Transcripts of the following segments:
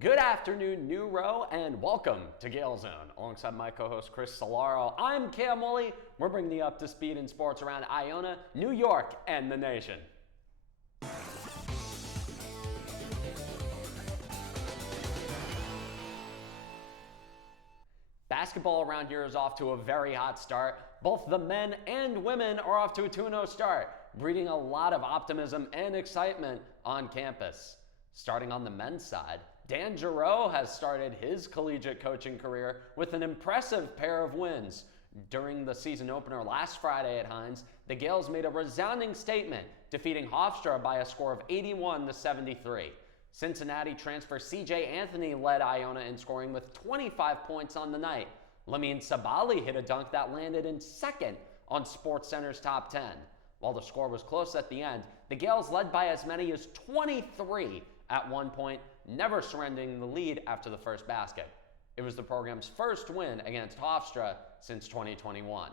Good afternoon, New Row, and welcome to Gael Zone. Alongside my co-host Chris Cilauro, I'm Cam Woolley. We're bringing you up to speed in sports around Iona, New York, and the nation. Basketball around here is off to a very hot start. Both the men and women are off to a 2-0 start, breeding a lot of optimism and excitement on campus. Starting on the men's side, Dan Giroux has started his collegiate coaching career with an impressive pair of wins. During the season opener last Friday at Hines, the Gales made a resounding statement, defeating Hofstra by a score of 81-73. Cincinnati transfer CJ Anthony led Iona in scoring with 25 points on the night. Lamine Sabali hit a dunk that landed in second on SportsCenter's top 10. While the score was close at the end, the Gales led by as many as 23 at one point, never surrendering the lead after the first basket. It was the program's first win against Hofstra since 2021.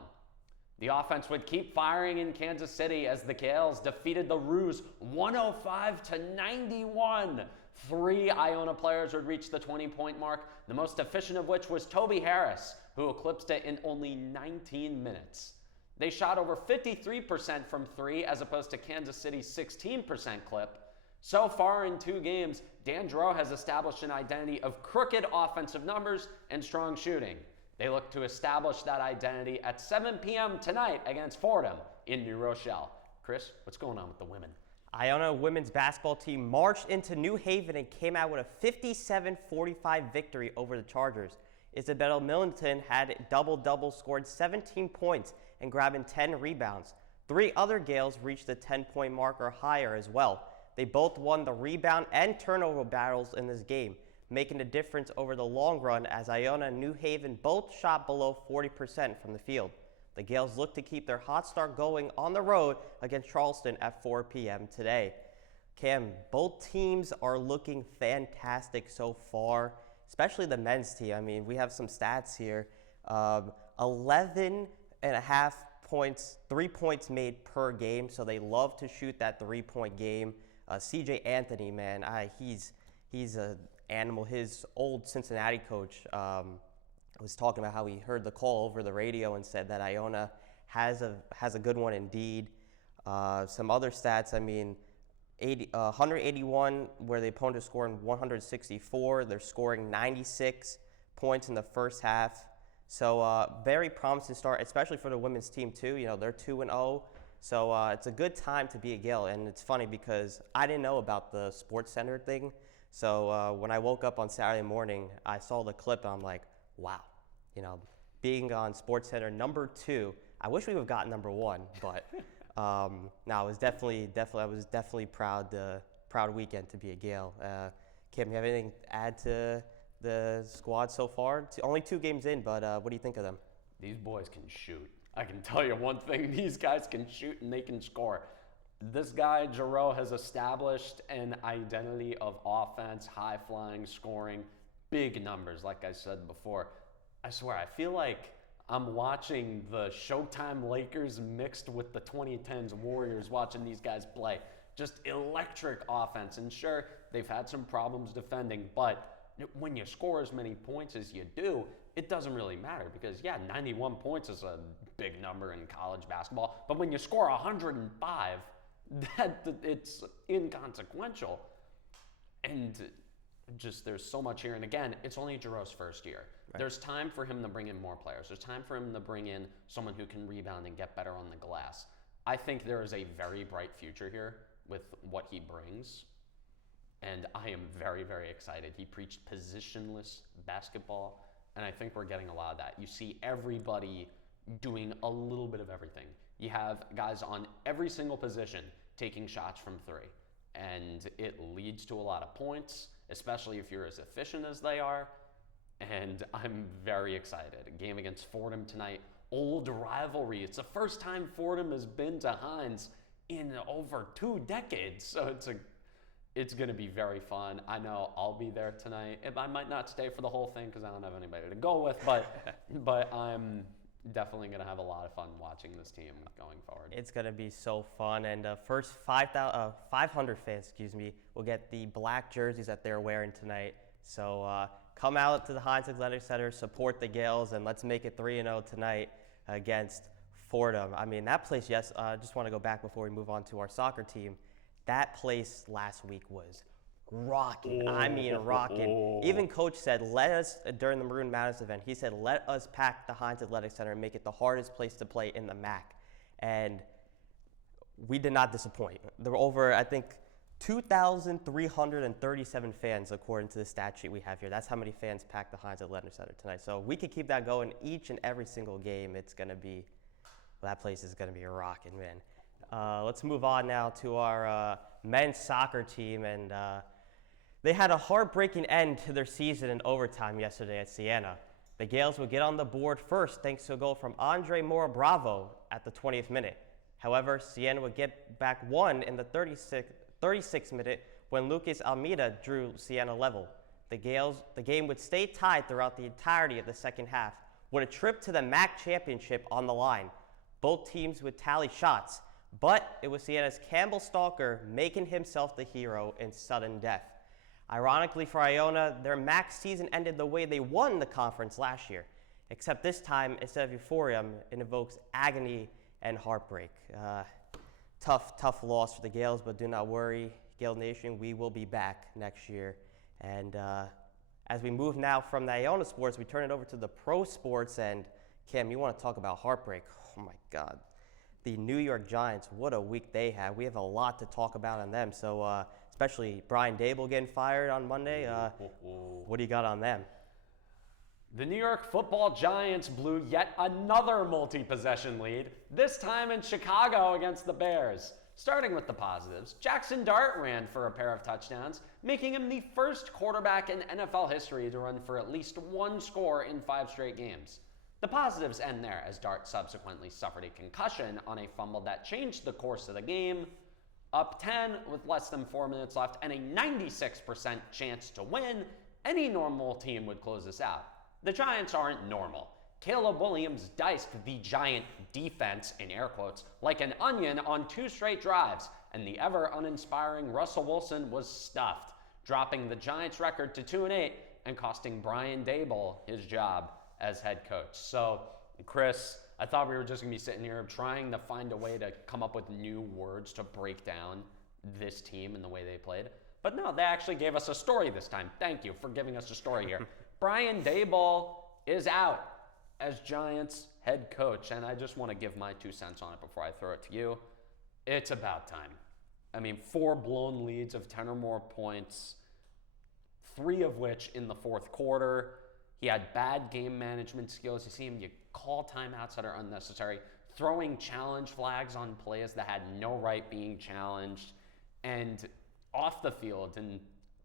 The offense would keep firing in Kansas City as the Gales defeated the Roos 105-91. 3 Iona players would reach the 20-point mark, the most efficient of which was Toby Harris, who eclipsed it in only 19 minutes. They shot over 53% from 3 as opposed to Kansas City's 16% clip. So far in 2 games, Dan Giroux has established an identity of crooked offensive numbers and strong shooting. They look to establish that identity at 7 p.m. tonight against Fordham in New Rochelle. Chris, what's going on with the women? Iona women's basketball team marched into New Haven and came out with a 57-45 victory over the Chargers. Isabella Millington had double-double, scored 17 points and grabbing 10 rebounds. 3 other Gales reached the 10-point mark or higher as well. They both won the rebound and turnover battles in this game, making a difference over the long run as Iona and New Haven both shot below 40% from the field. The Gales look to keep their hot start going on the road against Charleston at 4 p.m. today. Cam, both teams are looking fantastic so far, especially the men's team. I mean, we have some stats here. 11.5 points, 3 points made per game, so they love to shoot that 3-point game. CJ Anthony, man, he's an animal. His old Cincinnati coach was talking about how he heard the call over the radio and said that Iona has a good one indeed. Some other stats, I mean, 181 where the opponent is scoring 164. They're scoring 96 points in the first half. So very promising start, especially for the women's team too. You know, they're 2-0. So it's a good time to be a Gale. And it's funny because I didn't know about the Sports Center thing. So when I woke up on Saturday morning, I saw the clip and I'm like, wow. You know, being on Sports Center number 2, I wish we would have gotten number 1, but no, I was definitely proud weekend to be a Gale. Kim, you have anything to add to the squad so far? Only 2 games in, but what do you think of them? These boys can shoot. I can tell you one thing, these guys can shoot and they can score. This guy, Giroux, has established an identity of offense, high-flying, scoring, big numbers, like I said before. I swear, I feel like I'm watching the Showtime Lakers mixed with the 2010s Warriors watching these guys play. Just electric offense. And sure, they've had some problems defending, but when you score as many points as you do, it doesn't really matter because, yeah, 91 points is a big number in college basketball, but when you score 105, it's inconsequential. And just there's so much here. And again, it's only Giroux's first year. Right. There's time for him to bring in more players. There's time for him to bring in someone who can rebound and get better on the glass. I think there is a very bright future here with what he brings. And I am very, very excited. He preached positionless basketball, and I think we're getting a lot of that. You see everybody doing a little bit of everything. You have guys on every single position taking shots from 3, and it leads to a lot of points, especially if you're as efficient as they are, and I'm very excited. A game against Fordham tonight, old rivalry. It's the first time Fordham has been to Hines in over 2 decades, so it's going to be very fun. I know I'll be there tonight. I might not stay for the whole thing because I don't have anybody to go with, but I'm definitely going to have a lot of fun watching this team going forward. It's going to be so fun. And first 500 fans, will get the black jerseys that they're wearing tonight. So come out to the Heinz Athletic Center, support the Gales, and let's make it 3-0 tonight against Fordham. I mean, that place, yes, I just want to go back before we move on to our soccer team. That place last week was rocking. I mean, rocking. Even Coach said, during the Maroon Madness event, he said, let us pack the Heinz Athletic Center and make it the hardest place to play in the MAC. And we did not disappoint. There were over, I think, 2,337 fans, according to the stat sheet we have here. That's how many fans packed the Heinz Athletic Center tonight. So we could keep that going each and every single game. It's going to be, that place is going to be rocking, man. Let's move on now to our men's soccer team. And they had a heartbreaking end to their season in overtime yesterday at Siena. The Gales would get on the board first thanks to a goal from Andre Mora Bravo at the 20th minute. However, Siena would get back one in the 36th minute when Lucas Almeida drew Siena level. The game would stay tied throughout the entirety of the second half, with a trip to the MAC championship on the line. Both teams would tally shots, but it was Siena's Campbell Stalker making himself the hero in sudden death. Ironically for Iona, their MAC season ended the way they won the conference last year, except this time, instead of euphoria, it evokes agony and heartbreak. Tough loss for the Gales, but do not worry, Gale Nation, we will be back next year. And as we move now from the Iona sports, we turn it over to the pro sports. And Cam, you want to talk about heartbreak? Oh my God. The New York Giants, what a week they had. We have a lot to talk about on them. So especially Brian Dable getting fired on Monday. What do you got on them? The New York Football Giants blew yet another multi-possession lead, this time in Chicago against the Bears. Starting with the positives, Jackson Dart ran for a pair of touchdowns, making him the first quarterback in NFL history to run for at least one score in 5 straight games. The positives end there, as Dart subsequently suffered a concussion on a fumble that changed the course of the game. Up 10 with less than 4 minutes left and a 96% chance to win, any normal team would close this out. The Giants aren't normal. Caleb Williams diced the Giant defense, in air quotes, like an onion on 2 straight drives, and the ever-uninspiring Russell Wilson was stuffed, dropping the Giants' record to 2-8 and costing Brian Dable his job as head coach. So, Chris, I thought we were just going to be sitting here trying to find a way to come up with new words to break down this team and the way they played. But no, they actually gave us a story this time. Thank you for giving us a story here. Brian Dable is out as Giants head coach, and I just want to give my 2 cents on it before I throw it to you. It's about time. I mean, 4 blown leads of 10 or more points, 3 of which in the fourth quarter. He had bad game management skills. You see him, you call timeouts that are unnecessary, throwing challenge flags on plays that had no right being challenged, and off the field, in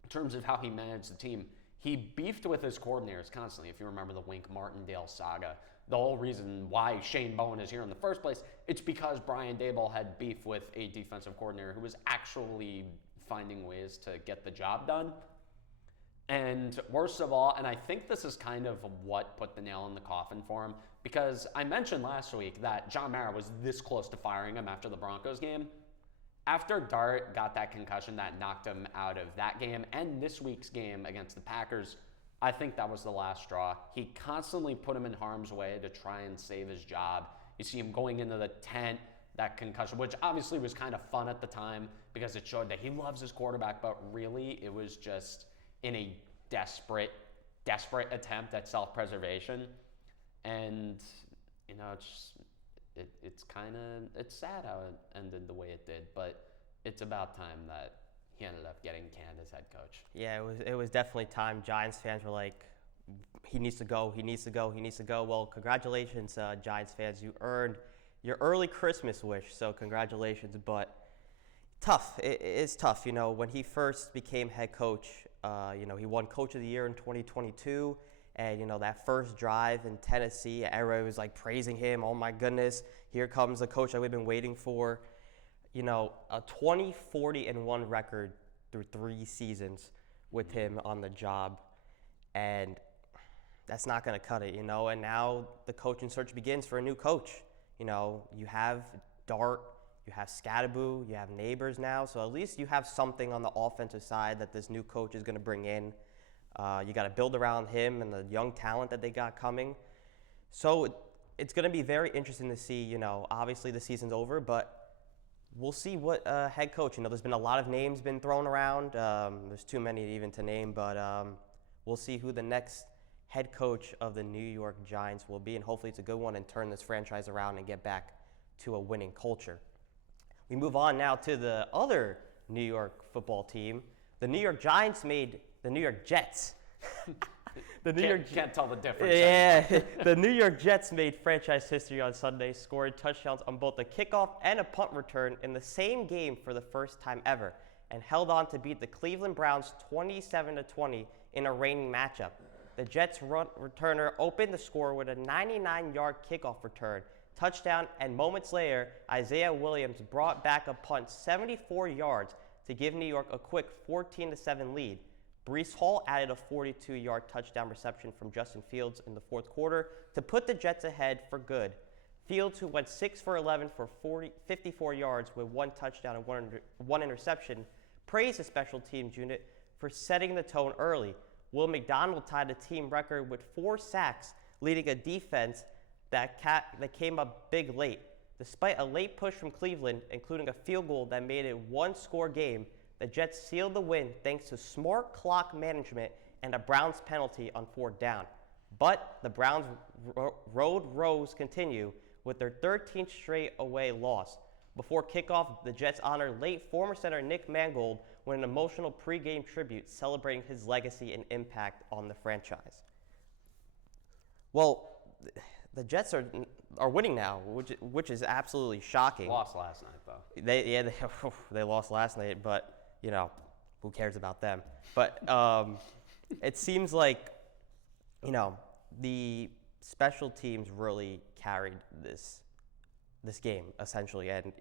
terms of how he managed the team, he beefed with his coordinators constantly. If you remember the Wink Martindale saga, the whole reason why Shane Bowen is here in the first place, it's because Brian Dable had beef with a defensive coordinator who was actually finding ways to get the job done. And worst of all, and I think this is kind of what put the nail in the coffin for him, because I mentioned last week that John Mara was this close to firing him after the Broncos game. After Dart got that concussion that knocked him out of that game and this week's game against the Packers, I think that was the last straw. He constantly put him in harm's way to try and save his job. You see him going into the tent, that concussion, which obviously was kind of fun at the time because it showed that he loves his quarterback, but really it was just in a desperate attempt at self-preservation. And, you know, it's sad how it ended the way it did, but it's about time that he ended up getting canned as head coach. Yeah, it was definitely time. Giants fans were like, he needs to go. Well, congratulations, Giants fans. You earned your early Christmas wish, so congratulations. But tough. It's tough. You know, when he first became head coach, you know, he won Coach of the Year in 2022. And, you know, that first drive in Tennessee, everybody was like praising him. Oh, my goodness, here comes the coach that we've been waiting for. You know, a 20-40-1 record through 3 seasons with him on the job. And that's not going to cut it, you know. And now the coaching search begins for a new coach. You know, you have Dart, you have Scadaboo, you have Neighbors now. So at least you have something on the offensive side that this new coach is going to bring in. You got to build around him and the young talent that they got coming. So it's going to be very interesting to see, obviously the season's over, but we'll see what head coach. There's been a lot of names been thrown around. There's too many even to name, but we'll see who the next head coach of the New York Giants will be, and hopefully it's a good one and turn this franchise around and get back to a winning culture. We move on now to the other New York football team. The New York Giants made the New York Jets. Can't tell the difference. Yeah, the New York Jets made franchise history on Sunday, scoring touchdowns on both a kickoff and a punt return in the same game for the first time ever, and held on to beat the Cleveland Browns 27-20 in a reigning matchup. The Jets returner opened the score with a 99-yard kickoff return, touchdown, and moments later, Isaiah Williams brought back a punt 74 yards to give New York a quick 14-7 lead. Breece Hall added a 42-yard touchdown reception from Justin Fields in the fourth quarter to put the Jets ahead for good. Fields, who went 6 for 11 for 54 yards with 1 touchdown and one interception, praised the special teams unit for setting the tone early. Will McDonald tied a team record with 4 sacks, leading a defense that came up big late. Despite a late push from Cleveland, including a field goal that made it a one-score game, the Jets sealed the win thanks to smart clock management and a Browns penalty on 4th down. But the Browns' road woes continue with their 13th straight away loss. Before kickoff, the Jets honored late former center Nick Mangold with an emotional pregame tribute celebrating his legacy and impact on the franchise. Well, the Jets are winning now, which is absolutely shocking. Lost last night, though. They lost last night, but who cares about them? But it seems like the special teams really carried this game essentially, and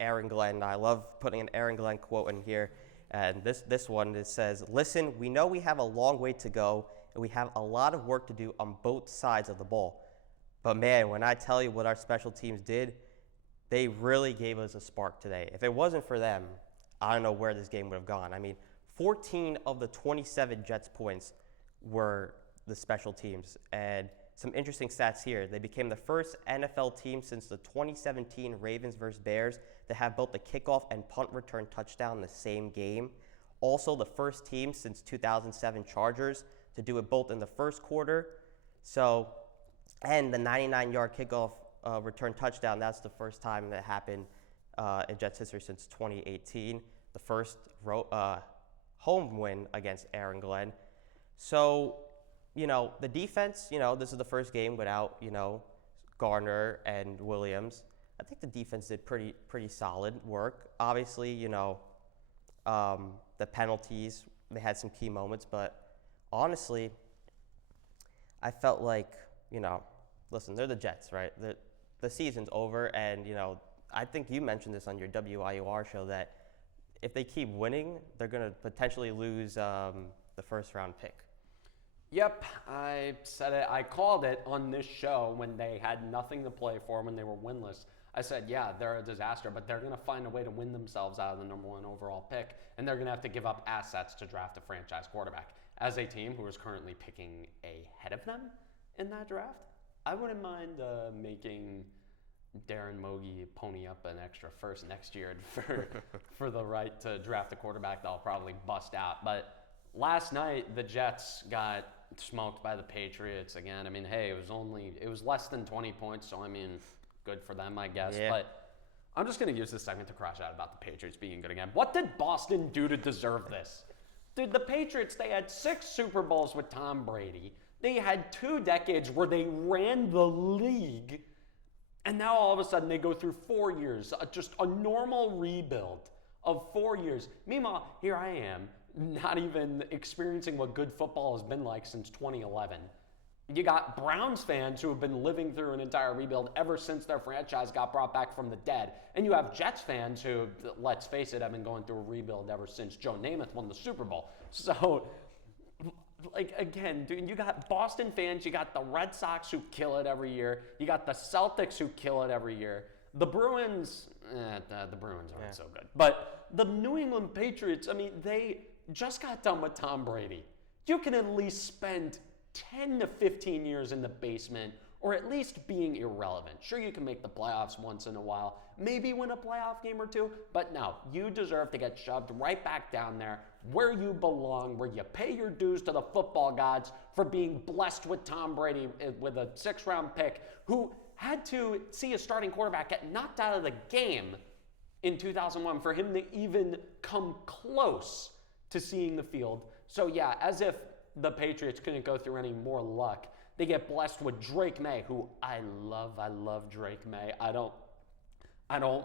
Aaron Glenn. I love putting an Aaron Glenn quote in here, and this one it says, "Listen, we know we have a long way to go, and we have a lot of work to do on both sides of the ball. But man, when I tell you what our special teams did, they really gave us a spark today. If it wasn't for them, I don't know where this game would have gone. I mean, 14 of the 27 Jets points were the special teams. And some interesting stats here. They became the first NFL team since the 2017 Ravens versus Bears to have both the kickoff and punt return touchdown in the same game. Also, the first team since 2007 Chargers to do it both in the first quarter. And the 99-yard kickoff return touchdown, that's the first time that happened in Jets history since 2018. The first home win against Aaron Glenn. So, the defense, this is the first game without, Garner and Williams. I think the defense did pretty solid work. Obviously, the penalties, they had some key moments, but honestly, I felt like, listen, they're the Jets, right? The season's over, and, I think you mentioned this on your WIUR show that if they keep winning, they're going to potentially lose the first-round pick. Yep, I said it. I called it on this show when they had nothing to play for, when they were winless. I said, yeah, they're a disaster, but they're going to find a way to win themselves out of the number 1 overall pick, and they're going to have to give up assets to draft a franchise quarterback. As a team who is currently picking ahead of them in that draft, I wouldn't mind making Darren Mogi pony up an extra first next year for the right to draft a quarterback that'll probably bust out. But last night, the Jets got smoked by the Patriots again. I mean, hey, it was less than 20 points, so I mean, good for them, I guess. Yeah. But I'm just going to use this segment to crash out about the Patriots being good again. What did Boston do to deserve this? Dude, the Patriots, they had 6 Super Bowls with Tom Brady. They had 2 decades where they ran the league. And now all of a sudden they go through 4 years, just a normal rebuild of 4 years. Meanwhile, here I am, not even experiencing what good football has been like since 2011. You got Browns fans who have been living through an entire rebuild ever since their franchise got brought back from the dead. And you have Jets fans who, let's face it, have been going through a rebuild ever since Joe Namath won the Super Bowl. So, again, dude, you got Boston fans, you got the Red Sox who kill it every year, you got the Celtics who kill it every year. The Bruins, the Bruins aren't so good. But the New England Patriots, I mean, they just got done with Tom Brady. you can at least spend 10 to 15 years in the basement or at least being irrelevant. Sure, you can make the playoffs once in a while, maybe win a playoff game or two, but no, you deserve to get shoved right back down there where you belong, where you pay your dues to the football gods for being blessed with Tom Brady with a 6th-round pick, who had to see a starting quarterback get knocked out of the game in 2001 for him to even come close to seeing the field. So yeah, as if the Patriots couldn't go through any more luck, they get blessed with Drake May, who I love Drake May. I don't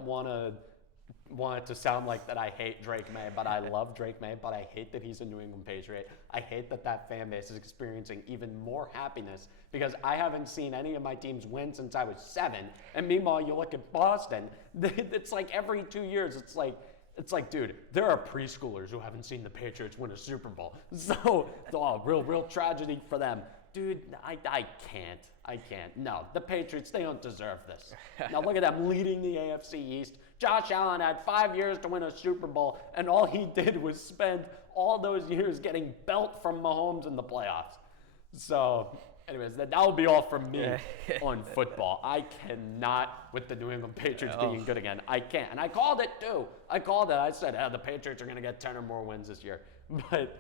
want it to sound like that I hate Drake May, but I love Drake May, but I hate that he's a New England Patriot. I hate that fan base is experiencing even more happiness because I haven't seen any of my teams win since I was 7. And meanwhile, you look at Boston, it's like every 2 years, it's like, dude, there are preschoolers who haven't seen the Patriots win a Super Bowl. So, real tragedy for them. Dude, I can't. No, the Patriots, they don't deserve this. Now look at them leading the AFC East. Josh Allen had 5 years to win a Super Bowl, and all he did was spend all those years getting belt from Mahomes in the playoffs. So, anyways, that will be all from me on football. I cannot with the New England Patriots being good again. I can't. And I called it too. I said, the Patriots are going to get 10 or more wins this year. But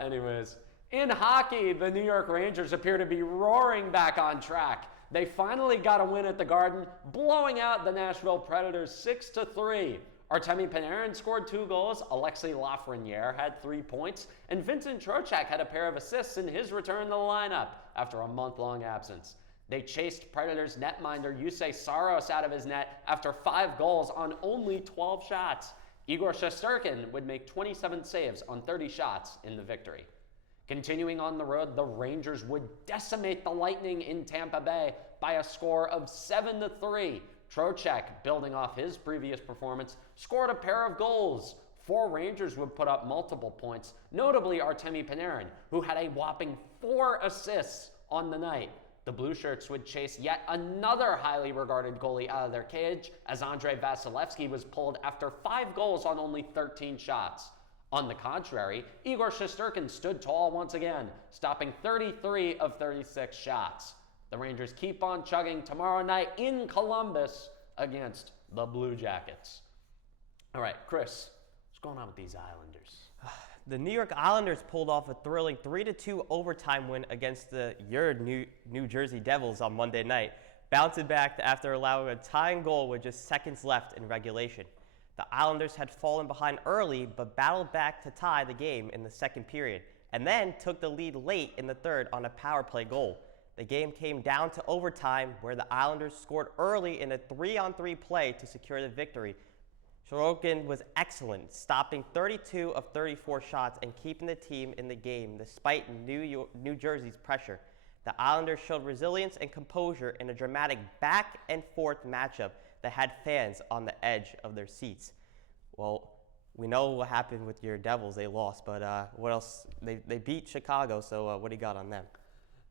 anyways, in hockey, the New York Rangers appear to be roaring back on track. They finally got a win at the Garden, blowing out the Nashville Predators 6-3. Artemi Panarin scored 2 goals, Alexis Lafreniere had 3 points, and Vincent Trocheck had a pair of assists in his return to the lineup after a month-long absence. They chased Predators netminder Jussi Saros out of his net after 5 goals on only 12 shots. Igor Shesterkin would make 27 saves on 30 shots in the victory. Continuing on the road, the Rangers would decimate the Lightning in Tampa Bay by a score of 7-3. Trocheck, building off his previous performance, scored a pair of goals. 4 Rangers would put up multiple points, notably Artemi Panarin, who had a whopping 4 assists on the night. The Blue Shirts would chase yet another highly regarded goalie out of their cage as Andrei Vasilevsky was pulled after 5 goals on only 13 shots. On the contrary, Igor Shesterkin stood tall once again, stopping 33 of 36 shots. The Rangers keep on chugging tomorrow night in Columbus against the Blue Jackets. All right, Chris, what's going on with these Islanders? The New York Islanders pulled off a thrilling 3-2 overtime win against your New Jersey Devils on Monday night, bouncing back after allowing a tying goal with just seconds left in regulation. The Islanders had fallen behind early, but battled back to tie the game in the second period, and then took the lead late in the third on a power play goal. The game came down to overtime, where the Islanders scored early in a 3-on-3 play to secure the victory. Sorokin was excellent, stopping 32 of 34 shots and keeping the team in the game despite New Jersey's pressure. The Islanders showed resilience and composure in a dramatic back-and-forth matchup that had fans on the edge of their seats. Well, we know what happened with your Devils. They lost, but what else? They beat Chicago, so what do you got on them?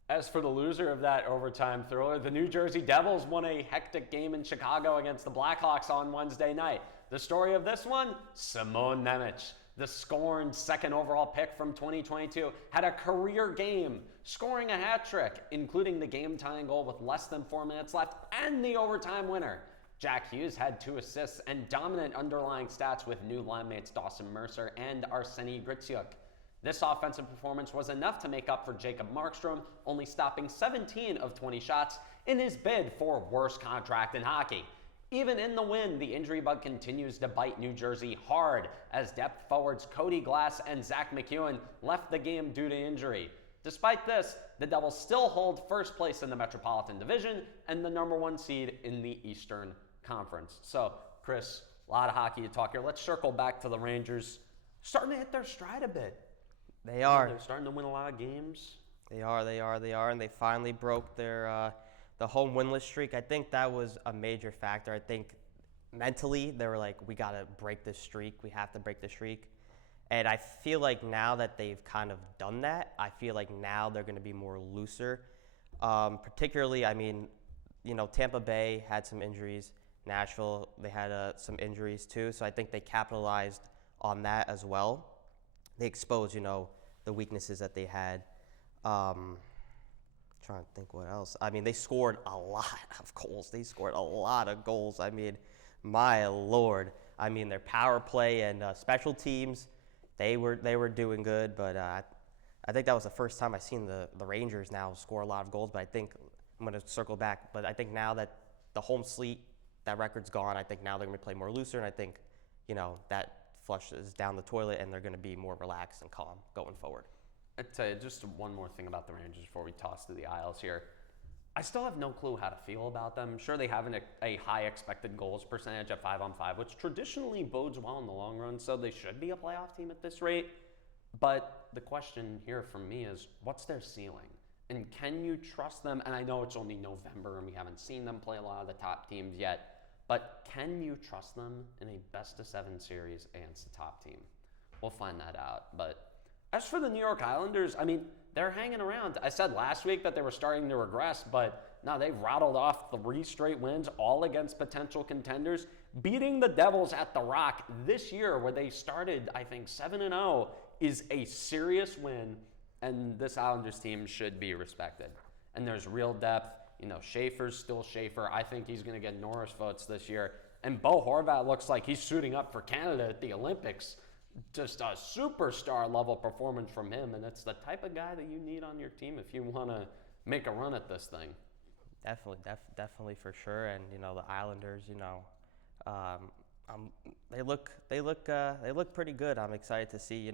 As for the loser of that overtime thriller, the New Jersey Devils won a hectic game in Chicago against the Blackhawks on Wednesday night. The story of this one? Simon Nemec, the scorned 2nd overall pick from 2022, had a career game, scoring a hat trick, including the game-tying goal with less than 4 minutes left and the overtime winner. Jack Hughes had 2 assists and dominant underlying stats with new line mates Dawson Mercer and Arseny Gritsyuk. This offensive performance was enough to make up for Jacob Markstrom, only stopping 17 of 20 shots in his bid for worst contract in hockey. Even in the win, the injury bug continues to bite New Jersey hard as depth forwards Cody Glass and Zach McEwen left the game due to injury. Despite this, the Devils still hold first place in the Metropolitan Division and the #1 seed in the Eastern Conference. So, Chris, a lot of hockey to talk here. Let's circle back to the Rangers. Starting to hit their stride a bit. They are. They're starting to win a lot of games. They are, and they finally broke their the home winless streak. I think that was a major factor. I think mentally they were like, we got to break this streak. We have to break the streak. And I feel like now that they've kind of done that, I feel like now they're going to be more looser. Particularly, I mean, Tampa Bay had some injuries. Nashville, they had some injuries too. So I think they capitalized on that as well. They exposed, the weaknesses that they had. Trying to think what else. I mean, they scored a lot of goals. They scored a lot of goals. I mean, my Lord. I mean, their power play and special teams, they were doing good. But I think that was the first time I've seen the Rangers now score a lot of goals. But I think I'm going to circle back. But I think now that the home sleet, that record's gone, I think now they're going to play more looser. And I think, that flushes down the toilet and they're going to be more relaxed and calm going forward. I'd tell you just one more thing about the Rangers before we toss to the aisles here. I still have no clue how to feel about them. Sure, they have a high expected goals percentage at 5-on-5, which traditionally bodes well in the long run, so they should be a playoff team at this rate. But the question here for me is, what's their ceiling? And can you trust them? And I know it's only November and we haven't seen them play a lot of the top teams yet, but can you trust them in a best-of-7 series against the top team? We'll find that out. But as for the New York Islanders, I mean, they're hanging around. I said last week that they were starting to regress, but now they've rattled off 3 straight wins, all against potential contenders, beating the Devils at the Rock this year, where they started, I think, 7-0, is a serious win, and this Islanders team should be respected. And there's real depth. Schaefer's still Schaefer. I think he's going to get Norris votes this year. And Bo Horvat looks like he's suiting up for Canada at the Olympics. Just a superstar level performance from him, and it's the type of guy that you need on your team if you want to make a run at this thing. Definitely for sure. And the Islanders, they look pretty good. I'm excited to see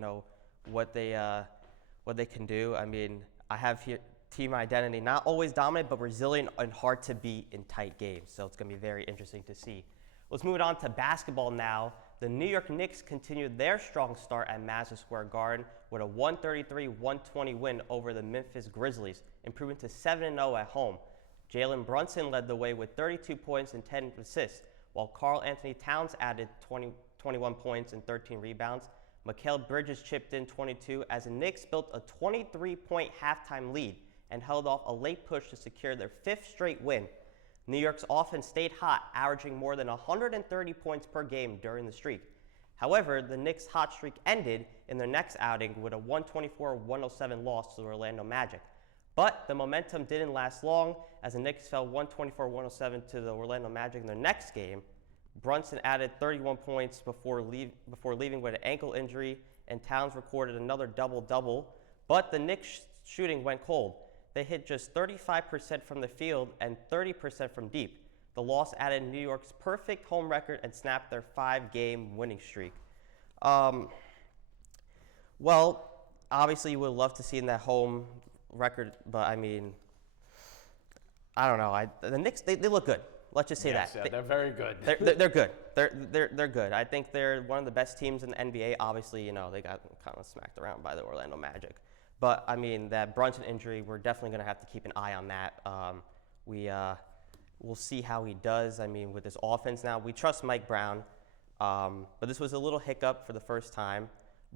what they can do. I mean, I have here team identity, not always dominant, but resilient and hard to beat in tight games. So it's going to be very interesting to see. Let's move it on to basketball now. The New York Knicks continued their strong start at Madison Square Garden with a 133-120 win over the Memphis Grizzlies, improving to 7-0 at home. Jalen Brunson led the way with 32 points and 10 assists, while Karl Anthony Towns added 21 points and 13 rebounds. Mikal Bridges chipped in 22 as the Knicks built a 23-point halftime lead and held off a late push to secure their 5th straight win. New York's offense stayed hot, averaging more than 130 points per game during the streak. However, the Knicks' hot streak ended in their next outing with a 124-107 loss to the Orlando Magic. But the momentum didn't last long as the Knicks fell 124-107 to the Orlando Magic in their next game. Brunson added 31 points before leaving with an ankle injury, and Towns recorded another double-double. But the Knicks' shooting went cold. They hit just 35% from the field and 30% from deep. The loss added New York's perfect home record and snapped their 5-game winning streak. Well, obviously you would love to see in that home record, but I mean, I don't know. The Knicks, they look good. Let's just say that. Yeah, they're very good. They're good. They're good. I think they're one of the best teams in the NBA. Obviously, they got kind of smacked around by the Orlando Magic. But, I mean, that Brunson injury, we're definitely going to have to keep an eye on that. We'll see how he does. I mean, with this offense now, we trust Mike Brown. But this was a little hiccup for the first time.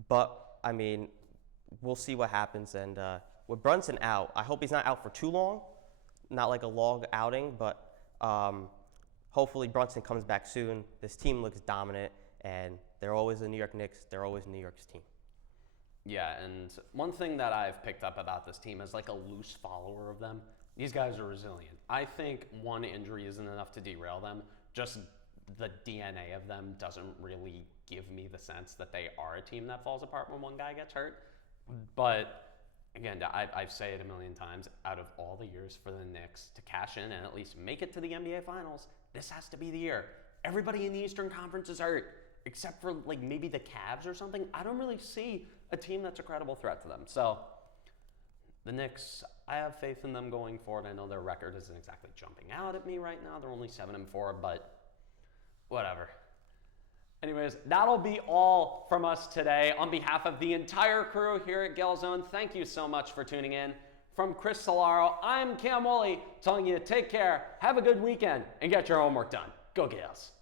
But, I mean, we'll see what happens. And with Brunson out, I hope he's not out for too long. Not like a long outing, but hopefully Brunson comes back soon. This team looks dominant, and they're always the New York Knicks. They're always New York's team. Yeah, and one thing that I've picked up about this team as like a loose follower of them, these guys are resilient. I think one injury isn't enough to derail them. Just the DNA of them doesn't really give me the sense that they are a team that falls apart when one guy gets hurt. But again, I say it a million times, out of all the years for the Knicks to cash in and at least make it to the NBA Finals, this has to be the year. Everybody in the Eastern Conference is hurt, except for like maybe the Cavs or something. I don't really see a team that's a credible threat to them. So the Knicks, I have faith in them going forward. I know their record isn't exactly jumping out at me right now. They're only 7-4, but whatever. Anyways, that'll be all from us today. On behalf of the entire crew here at Gael Zone, thank you so much for tuning in. From Chris Cilauro, I'm Cam Woolley, telling you to take care, have a good weekend, and get your homework done. Go Gales.